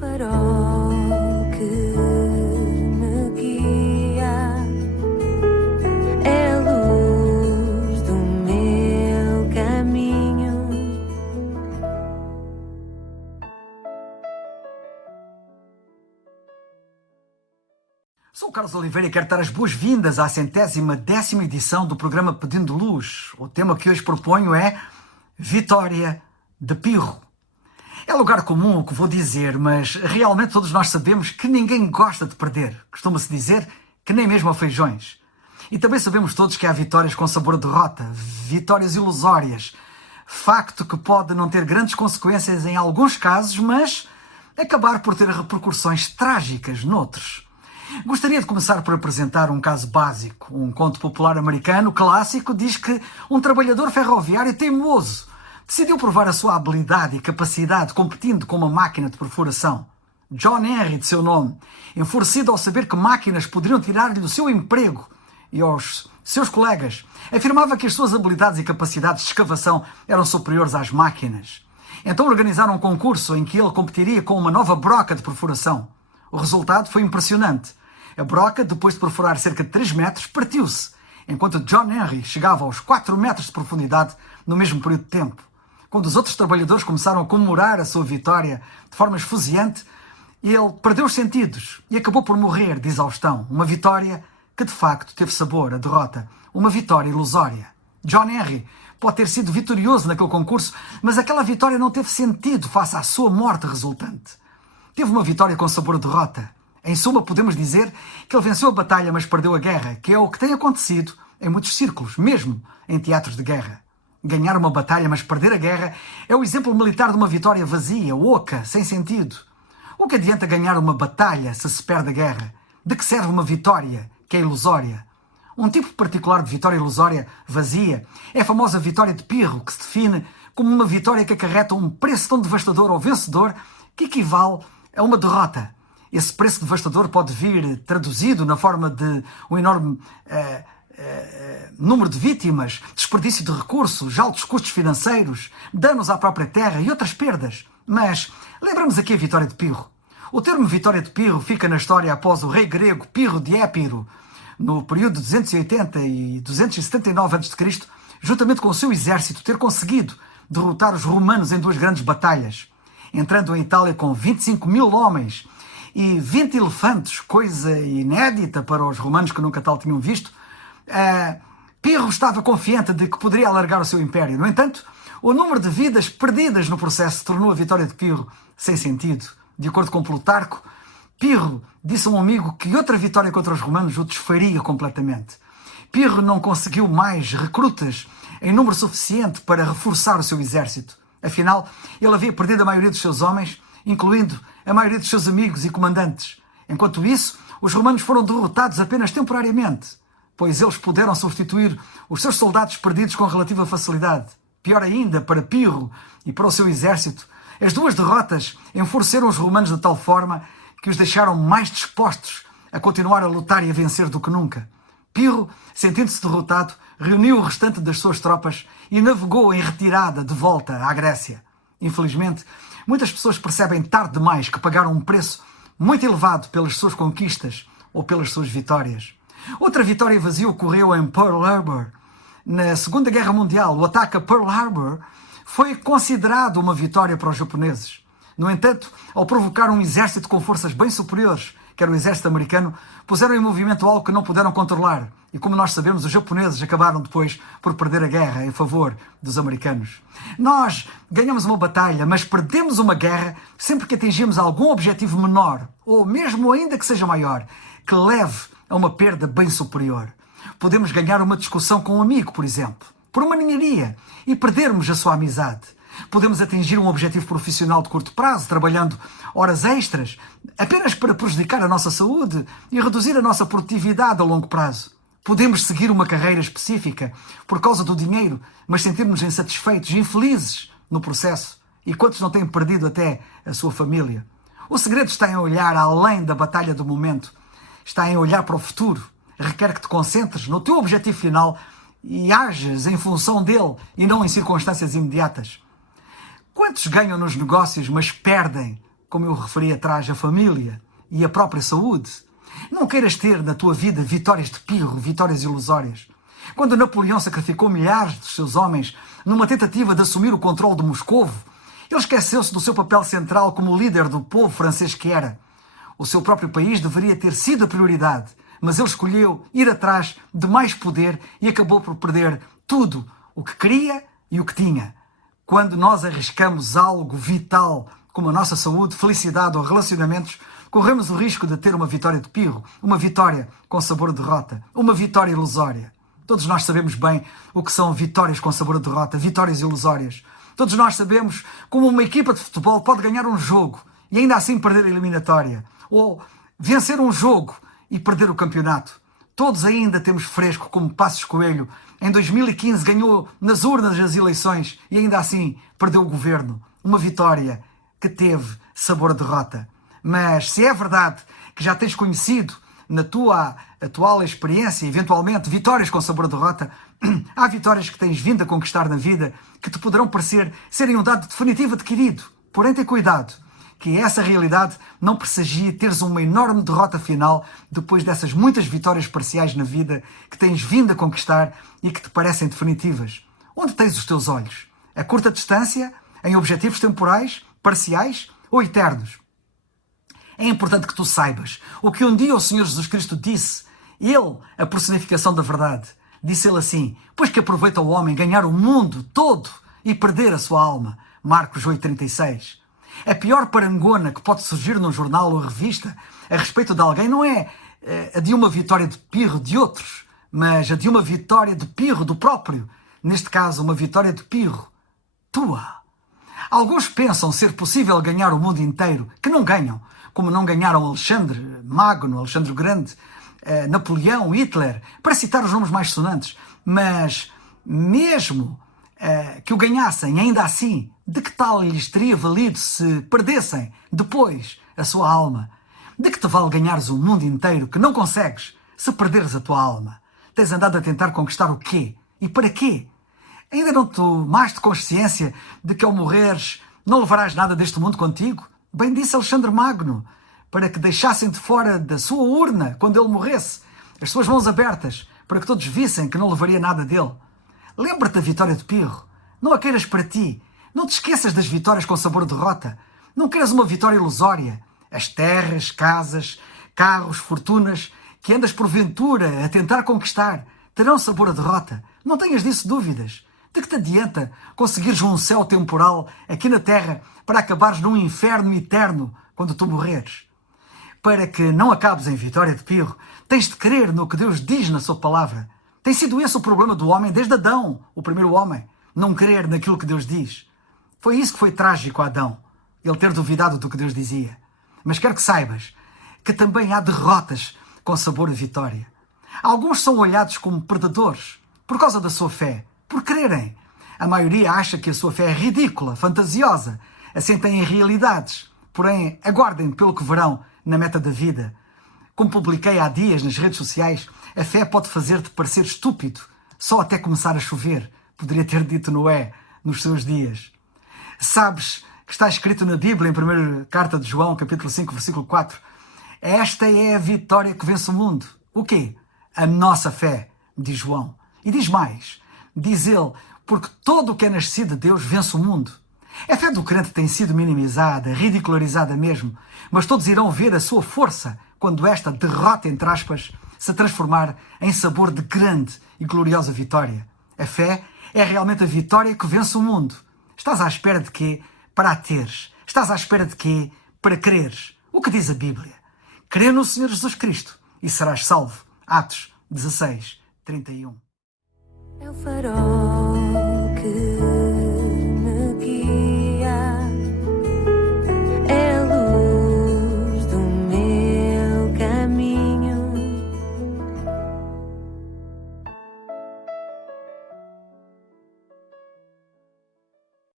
farol que me guia, é a luz do meu caminho. Sou o Carlos Oliveira e quero dar as boas-vindas à 110ª edição do programa Pedindo Luz. O tema que hoje proponho é Vitória de Pirro. É lugar comum o que vou dizer, mas realmente todos nós sabemos que ninguém gosta de perder. Costuma-se dizer que nem mesmo a feijões. E também sabemos todos que há vitórias com sabor de derrota, vitórias ilusórias. Facto que pode não ter grandes consequências em alguns casos, mas acabar por ter repercussões trágicas noutros. Gostaria de começar por apresentar um caso básico. Um conto popular americano clássico diz que um trabalhador ferroviário teimoso decidiu provar a sua habilidade e capacidade competindo com uma máquina de perfuração. John Henry, de seu nome, enfurecido ao saber que máquinas poderiam tirar-lhe o seu emprego e aos seus colegas, afirmava que as suas habilidades e capacidades de escavação eram superiores às máquinas. Então organizaram um concurso em que ele competiria com uma nova broca de perfuração. O resultado foi impressionante. A broca, depois de perfurar cerca de 3 metros, partiu-se, enquanto John Henry chegava aos 4 metros de profundidade no mesmo período de tempo. Quando os outros trabalhadores começaram a comemorar a sua vitória de forma esfuziante, ele perdeu os sentidos e acabou por morrer de exaustão. Uma vitória que de facto teve sabor a derrota. Uma vitória ilusória. John Henry pode ter sido vitorioso naquele concurso, mas aquela vitória não teve sentido face à sua morte resultante. Teve uma vitória com sabor de derrota. Em suma, podemos dizer que ele venceu a batalha, mas perdeu a guerra, que é o que tem acontecido em muitos círculos, mesmo em teatros de guerra. Ganhar uma batalha, mas perder a guerra é o exemplo militar de uma vitória vazia, oca, sem sentido. O que adianta ganhar uma batalha se perde a guerra? De que serve uma vitória que é ilusória? Um tipo particular de vitória ilusória, vazia, é a famosa vitória de Pirro, que se define como uma vitória que acarreta um preço tão devastador ao vencedor que equivale a uma derrota. Esse preço devastador pode vir traduzido na forma de um enorme número de vítimas, desperdício de recursos, altos custos financeiros, danos à própria terra e outras perdas. Mas lembramos aqui a vitória de Pirro. O termo vitória de Pirro fica na história após o rei grego Pirro de Épiro, no período de 280 e 279 a.C., juntamente com o seu exército, ter conseguido derrotar os romanos em 2 grandes batalhas, entrando em Itália com 25 mil homens e 20 elefantes, coisa inédita para os romanos que nunca tal tinham visto. Pirro estava confiante de que poderia alargar o seu império. No entanto, o número de vidas perdidas no processo tornou a vitória de Pirro sem sentido. De acordo com Plutarco, Pirro disse a um amigo que outra vitória contra os romanos o desfaria completamente. Pirro não conseguiu mais recrutas em número suficiente para reforçar o seu exército. Afinal, ele havia perdido a maioria dos seus homens, incluindo a maioria dos seus amigos e comandantes. Enquanto isso, os romanos foram derrotados apenas temporariamente, pois eles puderam substituir os seus soldados perdidos com relativa facilidade. Pior ainda, para Pirro e para o seu exército, as 2 derrotas enfureceram os romanos de tal forma que os deixaram mais dispostos a continuar a lutar e a vencer do que nunca. Pirro, sentindo-se derrotado, reuniu o restante das suas tropas e navegou em retirada de volta à Grécia. Infelizmente, muitas pessoas percebem tarde demais que pagaram um preço muito elevado pelas suas conquistas ou pelas suas vitórias. Outra vitória vazia ocorreu em Pearl Harbor. Na Segunda Guerra Mundial, o ataque a Pearl Harbor foi considerado uma vitória para os japoneses. No entanto, ao provocar um exército com forças bem superiores, que era o exército americano, puseram em movimento algo que não puderam controlar. E como nós sabemos, os japoneses acabaram depois por perder a guerra em favor dos americanos. Nós ganhamos uma batalha, mas perdemos uma guerra sempre que atingimos algum objetivo menor, ou mesmo ainda que seja maior, que leve a uma perda bem superior. Podemos ganhar uma discussão com um amigo, por exemplo, por uma ninharia, e perdermos a sua amizade. Podemos atingir um objetivo profissional de curto prazo, trabalhando horas extras, apenas para prejudicar a nossa saúde e reduzir a nossa produtividade a longo prazo. Podemos seguir uma carreira específica por causa do dinheiro, mas sentir-nos insatisfeitos, infelizes no processo. E quantos não têm perdido até a sua família? O segredo está em olhar além da batalha do momento. Está em olhar para o futuro. Requer que te concentres no teu objetivo final e ages em função dele e não em circunstâncias imediatas. Quantos ganham nos negócios, mas perdem como eu referi atrás, a família e a própria saúde. Não queiras ter na tua vida vitórias de pirro, vitórias ilusórias. Quando Napoleão sacrificou milhares de seus homens numa tentativa de assumir o controle de Moscovo, ele esqueceu-se do seu papel central como líder do povo francês que era. O seu próprio país deveria ter sido a prioridade, mas ele escolheu ir atrás de mais poder e acabou por perder tudo o que queria e o que tinha. Quando nós arriscamos algo vital, como a nossa saúde, felicidade ou relacionamentos, corremos o risco de ter uma vitória de pirro, uma vitória com sabor de derrota, uma vitória ilusória. Todos nós sabemos bem o que são vitórias com sabor de derrota, vitórias ilusórias. Todos nós sabemos como uma equipa de futebol pode ganhar um jogo e ainda assim perder a eliminatória, ou vencer um jogo e perder o campeonato. Todos ainda temos fresco como Passos Coelho. Em 2015 ganhou nas urnas as eleições e ainda assim perdeu o governo. Uma vitória que teve sabor de derrota. Mas se é verdade que já tens conhecido na tua atual experiência, eventualmente, vitórias com sabor de derrota, há vitórias que tens vindo a conquistar na vida que te poderão parecer serem um dado definitivo adquirido. Porém, tem cuidado, que essa realidade não pressagie teres uma enorme derrota final depois dessas muitas vitórias parciais na vida que tens vindo a conquistar e que te parecem definitivas. Onde tens os teus olhos? A curta distância? Em objetivos temporais, parciais ou eternos? É importante que tu saibas o que um dia o Senhor Jesus Cristo disse. Ele, a personificação da verdade. Disse ele assim: pois que aproveita o homem ganhar o mundo todo e perder a sua alma. Marcos 8,36. A pior parangona que pode surgir num jornal ou revista a respeito de alguém não é a de uma vitória de pirro de outros, mas a de uma vitória de pirro do próprio. Neste caso, uma vitória de pirro tua. Alguns pensam ser possível ganhar o mundo inteiro, que não ganham, como não ganharam Alexandre Magno, Alexandre o Grande, Napoleão, Hitler, para citar os nomes mais sonantes. Mas mesmo que o ganhassem, ainda assim, de que tal lhes teria valido se perdessem depois a sua alma? De que te vale ganhares o mundo inteiro que não consegues se perderes a tua alma? Tens andado a tentar conquistar o quê? E para quê? Ainda não tomaste consciência de que ao morreres não levarás nada deste mundo contigo? Bem disse Alexandre Magno, para que deixassem de fora da sua urna, quando ele morresse, as suas mãos abertas, para que todos vissem que não levaria nada dele. Lembra-te da vitória de Pirro. Não a queiras para ti. Não te esqueças das vitórias com sabor de derrota. Não queiras uma vitória ilusória. As terras, casas, carros, fortunas, que andas porventura a tentar conquistar, terão sabor a derrota. Não tenhas disso dúvidas. De que te adianta conseguires um céu temporal aqui na terra para acabares num inferno eterno quando tu morreres? Para que não acabes em vitória de Pirro, tens de crer no que Deus diz na sua palavra. Tem sido esse o problema do homem desde Adão, o primeiro homem, não crer naquilo que Deus diz. Foi isso que foi trágico a Adão, ele ter duvidado do que Deus dizia. Mas quero que saibas que também há derrotas com sabor de vitória. Alguns são olhados como perdedores por causa da sua fé, por crerem. A maioria acha que a sua fé é ridícula, fantasiosa, assentem em realidades. Porém, aguardem pelo que verão na meta da vida. Como publiquei há dias nas redes sociais, a fé pode fazer-te parecer estúpido, só até começar a chover, poderia ter dito Noé nos seus dias. Sabes que está escrito na Bíblia, em 1ª carta de João, capítulo 5, versículo 4, esta é a vitória que vence o mundo. O quê? A nossa fé, diz João. E diz mais, diz ele, porque todo o que é nascido de Deus vence o mundo. A fé do crente tem sido minimizada, ridicularizada mesmo, mas todos irão ver a sua força quando esta derrota, entre aspas, se transformar em sabor de grande e gloriosa vitória. A fé é realmente a vitória que vence o mundo. Estás à espera de quê? Para a teres. Estás à espera de quê? Para creres. O que diz a Bíblia? Crê no Senhor Jesus Cristo e serás salvo. Atos 16, 31. É o farol